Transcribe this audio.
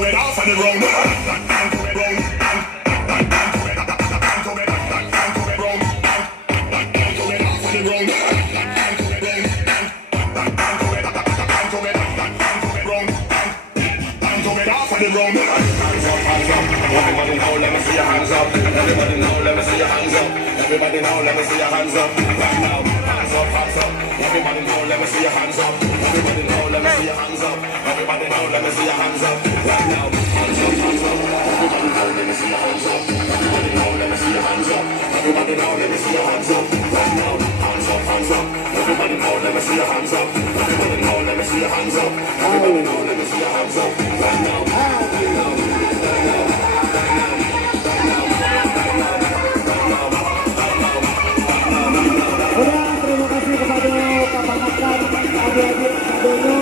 it off on the road. Everybody now, let me see your hands up. Everybody now, let me see your hands up. Everybody now, let me see your hands up. Right now, hands up, hands up. Everybody now, let me see your hands up. Everybody now, let me see your hands up. Everybody now, let me see your hands up. Right now, hands up, hands up. Everybody now, let me see your hands up. Everybody now, let me see your hands up. Everybody now, let me see your hands up. Right now, hands up, hands up. Everybody now, let me see your hands up. Everybody now, let me see your hands up. Everybody now, let me see your hands up. Right now, right now, right now. Udah, terima kasih kepada Pak Pakar, adik-adik, adiknya.